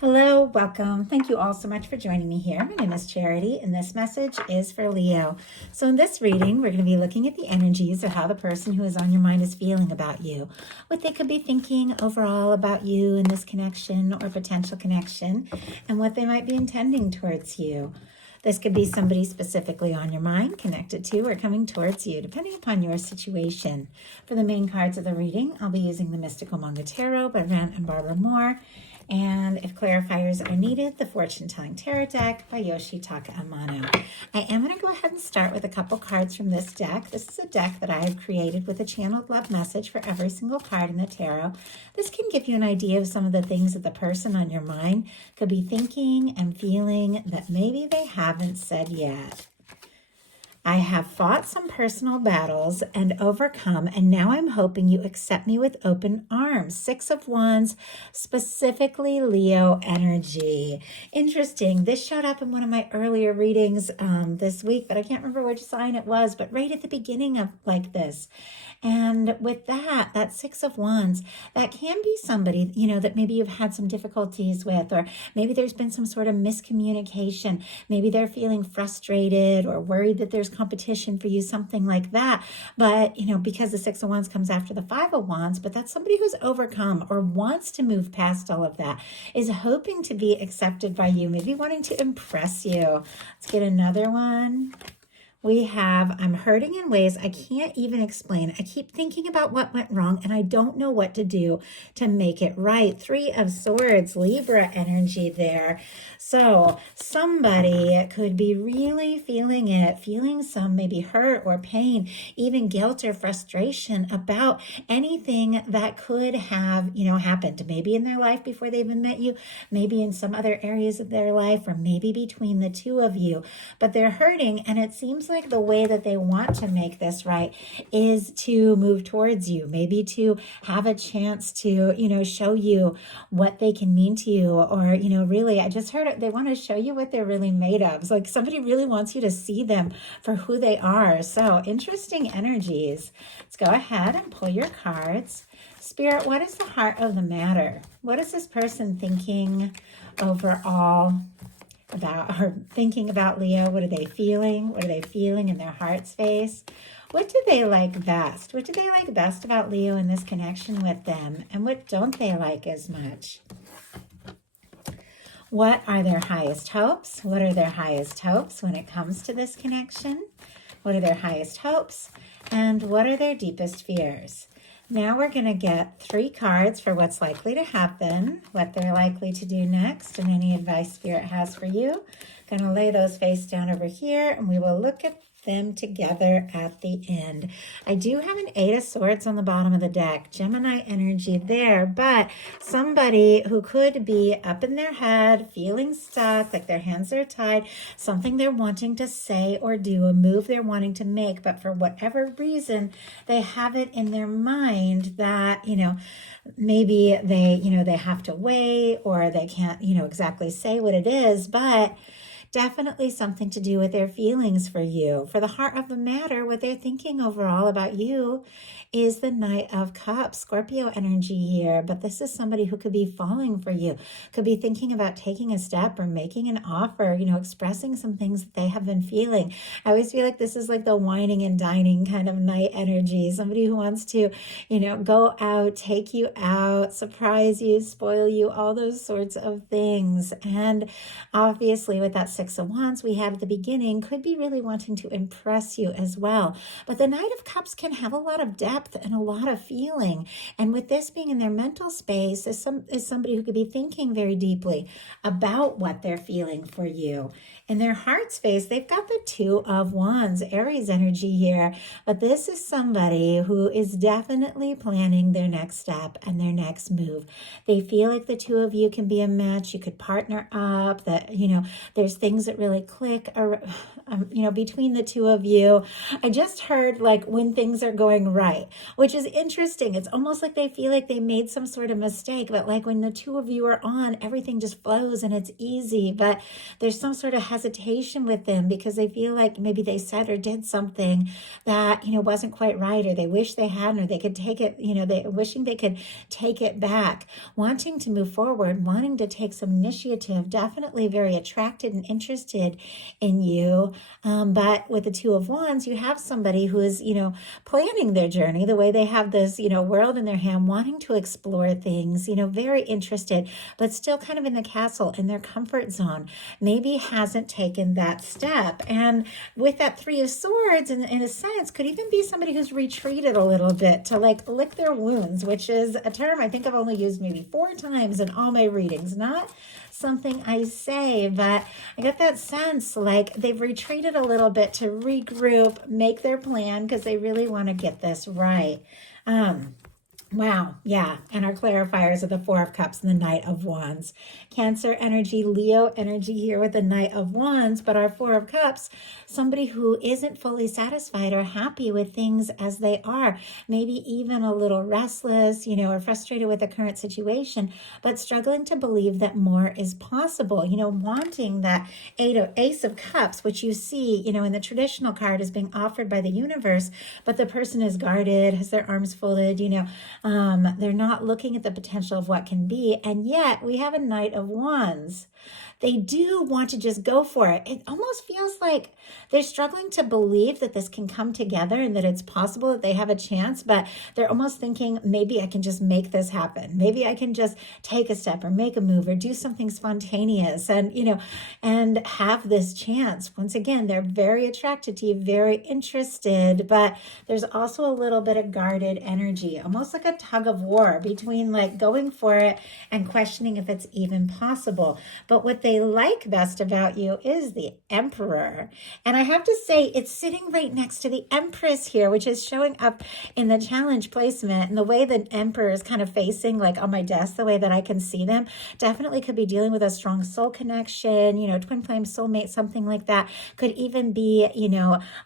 Hello, welcome. Thank you all so much for joining me here. My name is Charity, and this message is for Leo. So in this reading, we're going to be looking at the energies of how the person who is on your mind is feeling about you, what they could be thinking overall about you in this connection or potential connection, and what they might be intending towards you. This could be somebody specifically on your mind, connected to, or coming towards you, depending upon your situation. For the main cards of the reading, I'll be using the Mystical Manga Tarot by Rand and Barbara Moore. And if clarifiers are needed, the Fortune Telling Tarot deck by Yoshitaka Amano. I am going to go ahead and start with a couple cards from this deck. This is a deck that I have created with a channeled love message for every single card in the tarot. This can give you an idea of some of the things that the person on your mind could be thinking and feeling that maybe they haven't said yet. I have fought some personal battles and overcome, and now I'm hoping you accept me with open arms. 6 of Wands, specifically Leo energy. Interesting. This showed up in one of my earlier readings this week, but I can't remember which sign it was, but right at the beginning of like this. And with that 6 of Wands, that can be somebody, that maybe you've had some difficulties with, or maybe there's been some sort of miscommunication. Maybe they're feeling frustrated or worried that there's competition for you, something like that. But, because the 6 of Wands comes after the 5 of Wands, but that's somebody who's overcome or wants to move past all of that, is hoping to be accepted by you, maybe wanting to impress you. Let's get another one. We have, I'm hurting in ways I can't even explain. I keep thinking about what went wrong and I don't know what to do to make it right. 3 of Swords, Libra energy there. So somebody could be really feeling it, feeling some maybe hurt or pain, even guilt or frustration about anything that could have, happened maybe in their life before they even met you, maybe in some other areas of their life, or maybe between the two of you. But they're hurting, and it seems like the way that they want to make this right is to move towards you, maybe to have a chance to, show you what they can mean to you, or, really, I just heard it, they want to show you what they're really made of. It's like somebody really wants you to see them for who they are. So interesting energies. Let's go ahead and pull your cards. Spirit, what is the heart of the matter? What is this person thinking overall about, or thinking about Leo? What are they feeling? What are they feeling in their heart space? What do they like best? What do they like best about Leo in this connection with them? And what don't they like as much? What are their highest hopes? What are their highest hopes when it comes to this connection? What are their highest hopes? And what are their deepest fears? Now we're going to get 3 cards for what's likely to happen, what they're likely to do next, and any advice Spirit has for you. Going to lay those face down over here, and we will look at them together at the end. I do have an 8 of Swords on the bottom of the deck, Gemini energy there, but somebody who could be up in their head, feeling stuck, like their hands are tied, something they're wanting to say or do, a move they're wanting to make, but for whatever reason, they have it in their mind that, maybe they have to wait, or they can't, exactly say what it is, but definitely something to do with their feelings for you. For the heart of the matter, what they're thinking overall about you is the Knight of Cups, Scorpio energy here. But this is somebody who could be falling for you, could be thinking about taking a step or making an offer, expressing some things that they have been feeling. I always feel like this is like the whining and dining kind of Knight energy. Somebody who wants to, go out, take you out, surprise you, spoil you, all those sorts of things. And obviously with that 6 of Wands we had at the beginning, could be really wanting to impress you as well. But the Knight of Cups can have a lot of depth and a lot of feeling. And with this being in their mental space, is somebody who could be thinking very deeply about what they're feeling for you. In their heart space, they've got the 2 of Wands, Aries energy here. But this is somebody who is definitely planning their next step and their next move. They feel like the 2 of you can be a match. You could partner up, that, there's things things that really click are, between the two of you. I just heard like when things are going right, which is interesting. It's almost like they feel like they made some sort of mistake, but like when the two of you are on, everything just flows and it's easy, but there's some sort of hesitation with them because they feel like maybe they said or did something that, wasn't quite right, or they wish they hadn't, or they could take it, they wishing they could take it back, wanting to move forward, wanting to take some initiative, definitely very attracted and interested in you. But with the Two of Wands, you have somebody who is, planning their journey the way they have this, world in their hand, wanting to explore things, very interested, but still kind of in the castle, in their comfort zone, maybe hasn't taken that step. And with that Three of Swords, in a sense, could even be somebody who's retreated a little bit to like lick their wounds, which is a term I think I've only used maybe 4 times in all my readings. Not something I say, but I got that sense like they've retreated a little bit to regroup, make their plan because they really want to get this right. Wow, yeah, and our clarifiers are the Four of Cups and the Knight of Wands. Cancer energy, Leo energy here with the Knight of Wands, but our Four of Cups, somebody who isn't fully satisfied or happy with things as they are, maybe even a little restless, or frustrated with the current situation, but struggling to believe that more is possible, wanting that Ace of Cups, which you see, in the traditional card is being offered by the universe, but the person is guarded, has their arms folded, they're not looking at the potential of what can be. And yet we have a Knight of Wands. They do want to just go for it. It almost feels like they're struggling to believe that this can come together and that it's possible that they have a chance, but they're almost thinking, maybe I can just make this happen. Maybe I can just take a step or make a move or do something spontaneous and, and have this chance. Once again, they're very attracted to you, very interested, but there's also a little bit of guarded energy, almost like a tug of war between like going for it and questioning if it's even possible. But what they like best about you is the Emperor. And I have to say, it's sitting right next to the Empress here, which is showing up in the challenge placement. And the way the Emperor is kind of facing like on my desk, the way that I can see them, definitely could be dealing with a strong soul connection, twin flame, soulmate, something like that. Could even be,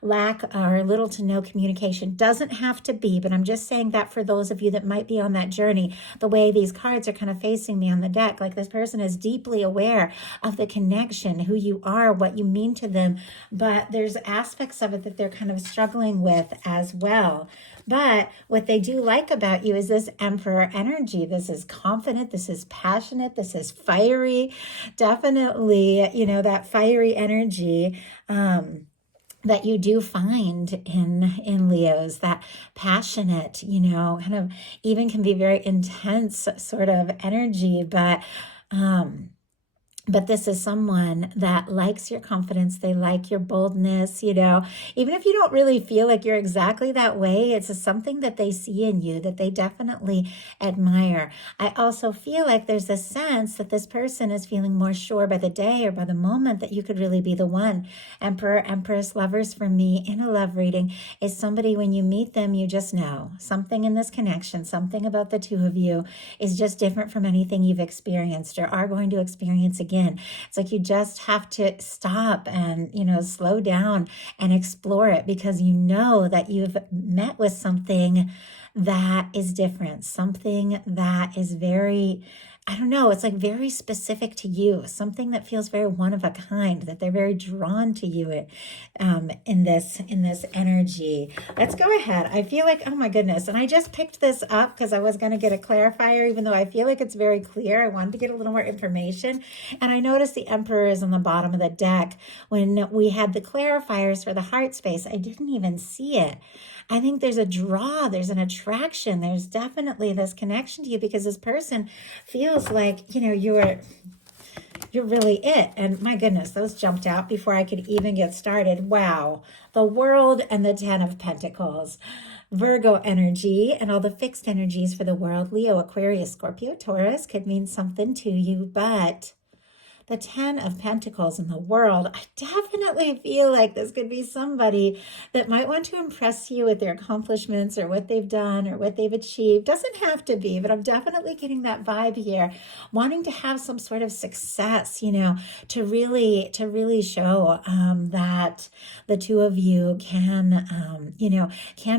lack or little to no communication. Doesn't have to be, but I'm just saying that for those of you that might be on that journey, the way these cards are kind of facing me on the deck, like this person is deeply aware of the connection, who you are, what you mean to them, but there's aspects of it that they're kind of struggling with as well. But what they do like about you is this Emperor energy. This is confident, this is passionate, this is fiery, definitely, that fiery energy that you do find in Leos, that passionate, kind of even can be very intense sort of energy, but this is someone that likes your confidence. They like your boldness, even if you don't really feel like you're exactly that way, it's something that they see in you that they definitely admire. I also feel like there's a sense that this person is feeling more sure by the day or by the moment that you could really be the one. Emperor, Empress, lovers for me in a love reading is somebody when you meet them, you just know something in this connection, something about the two of you is just different from anything you've experienced or are going to experience again. It's like you just have to stop and, slow down and explore it because you know that you've met with something that is different, something that is very, it's like very specific to you, something that feels very one of a kind, that they're very drawn to you in this energy. Let's go ahead. I feel like, oh my goodness. And I just picked this up because I was going to get a clarifier, even though I feel like it's very clear. I wanted to get a little more information. And I noticed the Emperor is on the bottom of the deck. When we had the clarifiers for the heart space, I didn't even see it. I think there's a draw, there's an attraction, there's definitely this connection to you because this person feels like, you're really it. And my goodness, those jumped out before I could even get started. Wow. The World and the 10 of Pentacles. Virgo energy and all the fixed energies for the world. Leo, Aquarius, Scorpio, Taurus could mean something to you, but the Ten of Pentacles in the world, I definitely feel like this could be somebody that might want to impress you with their accomplishments or what they've done or what they've achieved. Doesn't have to be, but I'm definitely getting that vibe here, wanting to have some sort of success, to really show that the two of you can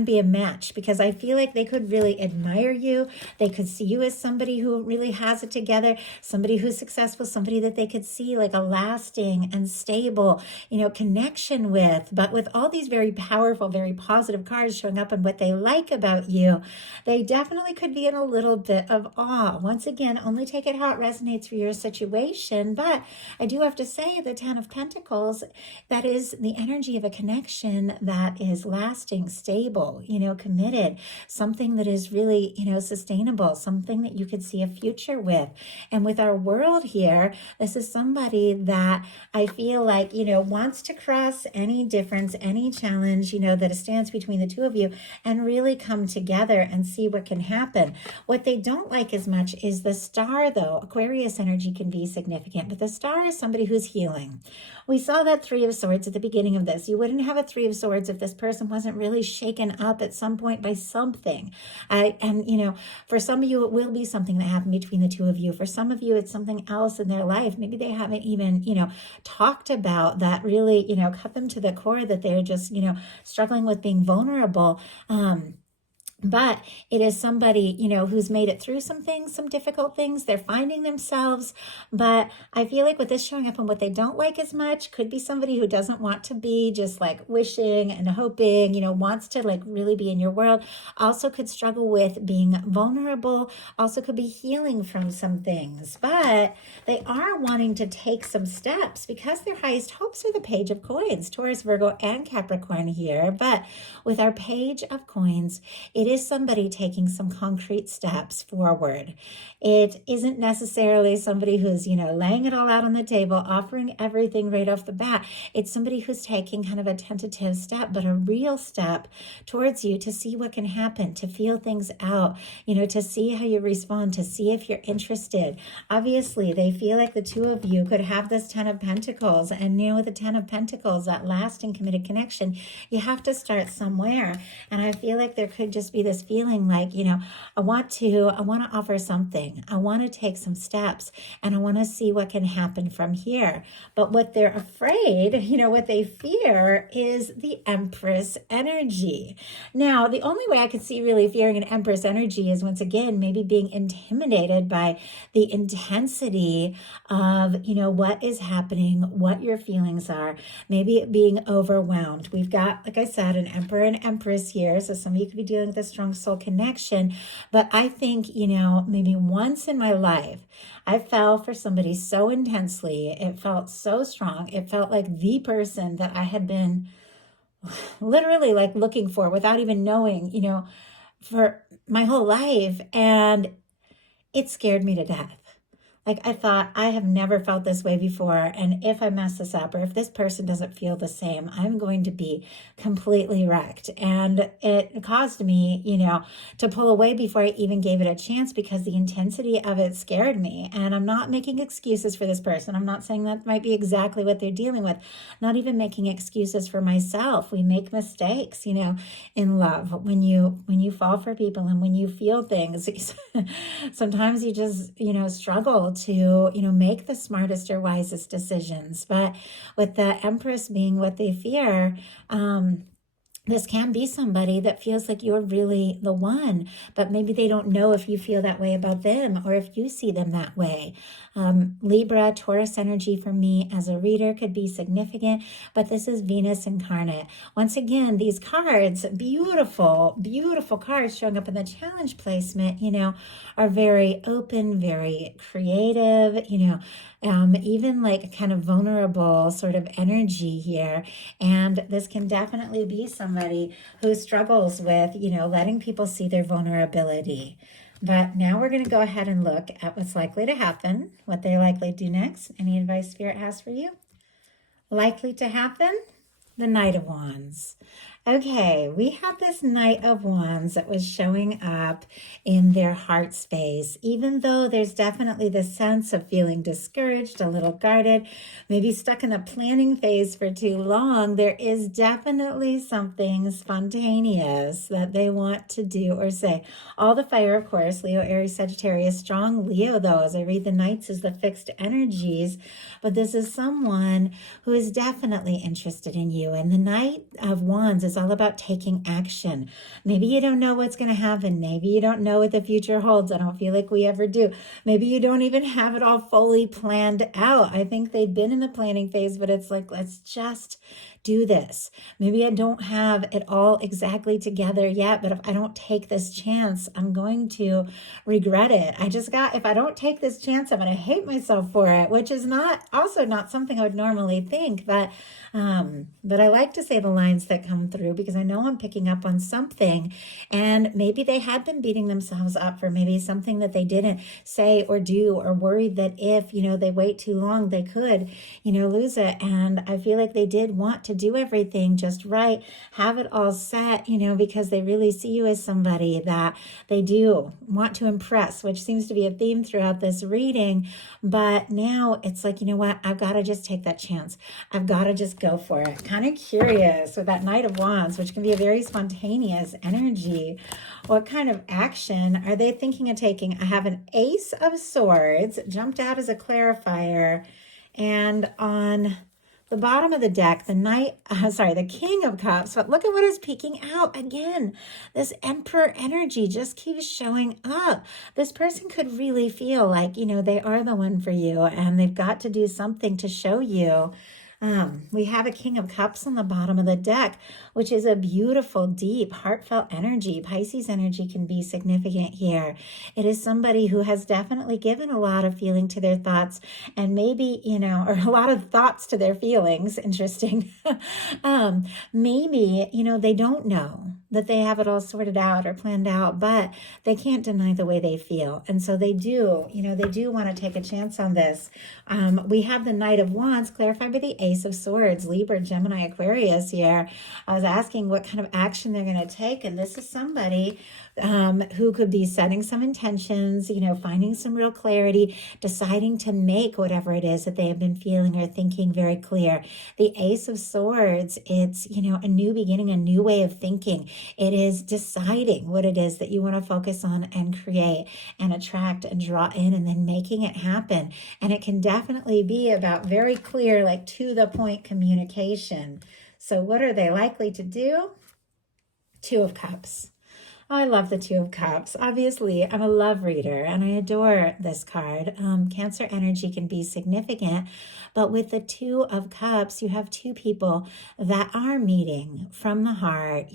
be a match, because I feel like they could really admire you. They could see you as somebody who really has it together, somebody who's successful, somebody that they could see like a lasting and stable, connection with. But with all these very powerful, very positive cards showing up and what they like about you, they definitely could be in a little bit of awe. Once again, only take it how it resonates for your situation. But I do have to say, the Ten of Pentacles, that is the energy of a connection that is lasting, stable, committed, something that is really, sustainable, something that you could see a future with. And with our world here, this is somebody that I feel like, wants to cross any difference, any challenge, that stands between the two of you and really come together and see what can happen. What they don't like as much is the Star, though. Aquarius energy can be significant, but the Star is somebody who's healing. We saw that Three of Swords at the beginning of this. You wouldn't have a Three of Swords if this person wasn't really shaken up at some point by something. For some of you, it will be something that happened between the two of you. For some of you, it's something else in their life. Maybe they haven't even, talked about that really, cut them to the core, that they're just, struggling with being vulnerable. But it is somebody, who's made it through some things, some difficult things. They're finding themselves. But I feel like with this showing up and what they don't like as much, could be somebody who doesn't want to be just like wishing and hoping, wants to like really be in your world. Also could struggle with being vulnerable. Also could be healing from some things. But they are wanting to take some steps, because their highest hopes are the Page of Coins, Taurus, Virgo, and Capricorn here. But with our Page of Coins, it is somebody taking some concrete steps forward. It isn't necessarily somebody who's, laying it all out on the table, offering everything right off the bat. It's somebody who's taking kind of a tentative step, but a real step towards you, to see what can happen, to feel things out, to see how you respond, to see if you're interested. Obviously, they feel like the two of you could have this Ten of Pentacles, and with the Ten of Pentacles, that lasting committed connection, you have to start somewhere. And I feel like there could just be this feeling like, I want to offer something. I want to take some steps, and I want to see what can happen from here. But what they're afraid, what they fear, is the Empress energy. Now, the only way I could see really fearing an Empress energy is, once again, maybe being intimidated by the intensity of, what is happening, what your feelings are, maybe being overwhelmed. We've got, like I said, an Emperor and Empress here. So some of you could be dealing with a strong soul connection. But I think, maybe once in my life, I fell for somebody so intensely. It felt so strong. It felt like the person that I had been literally like looking for without even knowing, for my whole life. And it scared me to death. Like, I thought, I have never felt this way before. And if I mess this up, or if this person doesn't feel the same, I'm going to be completely wrecked. And it caused me, to pull away before I even gave it a chance, because the intensity of it scared me. And I'm not making excuses for this person. I'm not saying that might be exactly what they're dealing with. Not even making excuses for myself. We make mistakes, in love. When you fall for people and when you feel things, sometimes you just, struggle to, make the smartest or wisest decisions. But with the Empress being what they fear, this can be somebody that feels like you're really the one, but maybe they don't know if you feel that way about them, or if you see them that way. Libra, Taurus energy for me as a reader could be significant, but this is Venus incarnate. Once again, these cards, beautiful, beautiful cards showing up in the challenge placement, are very open, very creative, even like kind of vulnerable sort of energy here. And this can definitely be somebody who struggles with, letting people see their vulnerability. But now we're going to go ahead and look at what's likely to happen, what they're likely to do next. Any advice Spirit has for you? Likely to happen? The Knight of Wands. Okay, we had this Knight of Wands that was showing up in their heart space, even though there's definitely this sense of feeling discouraged, a little guarded, maybe stuck in a planning phase for too long. There is definitely something spontaneous that they want to do or say. All the fire, of course, Leo, Aries, Sagittarius, strong Leo, though, as I read the Knights as the fixed energies, but this is someone who is definitely interested in you. And the Knight of Wands is all about taking action. Maybe you don't know what's going to happen. Maybe you don't know what the future holds. I don't feel like we ever do. Maybe you don't even have it all fully planned out. I think they've been in the planning phase, but it's like, let's just do this. Maybe I don't have it all exactly together yet, but if I don't take this chance, I'm going to regret it. If I don't take this chance, I'm going to hate myself for it, which is not something I would normally think, but I like to say the lines that come through because I know I'm picking up on something, and maybe they had been beating themselves up for maybe something that they didn't say or do, or worried that if, they wait too long, they could, lose it. And I feel like they did want to do everything just right, have it all set, because they really see you as somebody that they do want to impress, which seems to be a theme throughout this reading. But now it's like, you know what? I've got to just take that chance. I've got to just go for it. Kind of curious with that Knight of Wands, which can be a very spontaneous energy. What kind of action are they thinking of taking? I have an Ace of Swords jumped out as a clarifier, and on the bottom of the deck, the King of Cups, but look at what is peeking out again. This Emperor energy just keeps showing up. This person could really feel like, they are the one for you, and they've got to do something to show you. We have a King of Cups on the bottom of the deck, which is a beautiful, deep, heartfelt energy. Pisces energy can be significant here. It is somebody who has definitely given a lot of feeling to their thoughts, and maybe, or a lot of thoughts to their feelings. Interesting. Maybe, they don't know that they have it all sorted out or planned out, but they can't deny the way they feel. And so they do want to take a chance on this. We have the Knight of Wands clarified by the Ace of Swords, Libra, Gemini, Aquarius here. I was asking what kind of action they're going to take, and this is somebody who could be setting some intentions, finding some real clarity, deciding to make whatever it is that they have been feeling or thinking very clear. The Ace of Swords, it's, a new beginning, a new way of thinking. It is deciding what it is that you want to focus on and create and attract and draw in, and then making it happen. And it can definitely be about very clear, like to the point communication. So what are they likely to do? Two of Cups. Oh, I love the Two of Cups. Obviously, I'm a love reader and I adore this card. Cancer energy can be significant, but with the Two of Cups, you have two people that are meeting from the heart,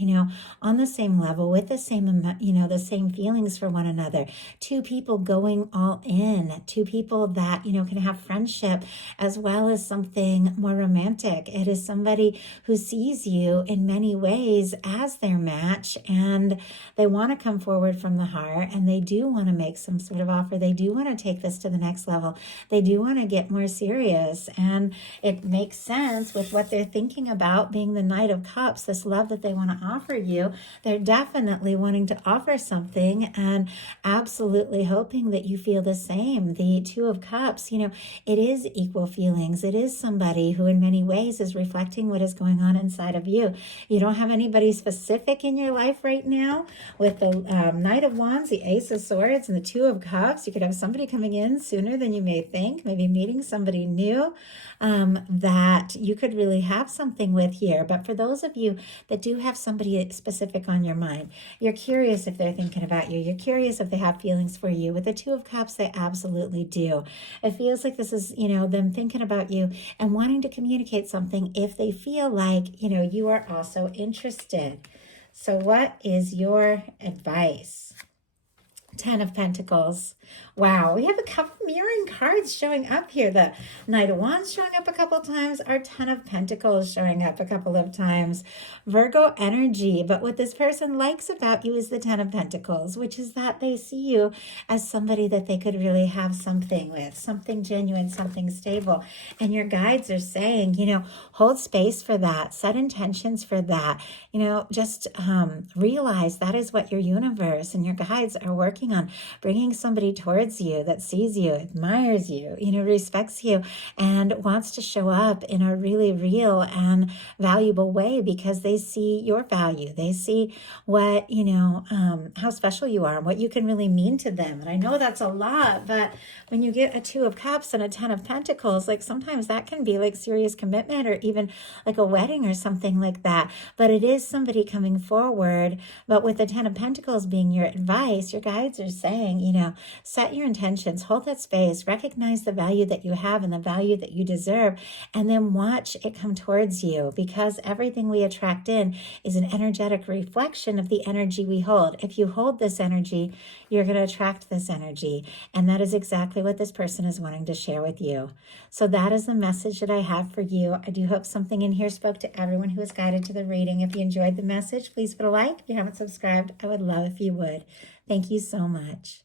on the same level with the same, the same feelings for one another. Two people going all in. Two people that, can have friendship as well as something more romantic. It is somebody who sees you in many ways as their match, and they want to come forward from the heart, and they do want to make some sort of offer. They do want to take this to the next level. They do want to get more serious, and it makes sense with what they're thinking about being the Knight of Cups, this love that they want to offer you. They're definitely wanting to offer something and absolutely hoping that you feel the same. The Two of Cups, it is equal feelings. It is somebody who in many ways is reflecting what is going on inside of you. You don't have anybody specific in your life right now. With the Knight of Wands, the Ace of Swords, and the Two of Cups, you could have somebody coming in sooner than you may think, maybe meeting somebody new that you could really have something with here. But for those of you that do have somebody specific on your mind, you're curious if they're thinking about you. You're curious if they have feelings for you. With the Two of Cups, they absolutely do. It feels like this is, them thinking about you and wanting to communicate something if they feel like, you are also interested. So what is your advice? Ten of Pentacles. Wow, we have a couple mirroring cards showing up here. The Knight of Wands showing up a couple times, our Ten of Pentacles showing up a couple of times. Virgo energy, but what this person likes about you is the Ten of Pentacles, which is that they see you as somebody that they could really have something with, something genuine, something stable. And your guides are saying, hold space for that, set intentions for that, just realize that is what your universe and your guides are working on, bringing somebody towards you that sees you, admires you, respects you, and wants to show up in a really real and valuable way because they see your value. They see what, how special you are and what you can really mean to them. And I know that's a lot, but when you get a Two of Cups and a Ten of Pentacles, like sometimes that can be like serious commitment or even like a wedding or something like that. But it is somebody coming forward. But with the Ten of Pentacles being your advice, your guides are saying, set your intentions, hold that space, recognize the value that you have and the value that you deserve, and then watch it come towards you, because everything we attract in is an energetic reflection of the energy we hold. If you hold this energy, you're going to attract this energy. And that is exactly what this person is wanting to share with you. So that is the message that I have for you. I do hope something in here spoke to everyone who was guided to the reading. If you enjoyed the message, please put a like. If you haven't subscribed, I would love if you would. Thank you so much.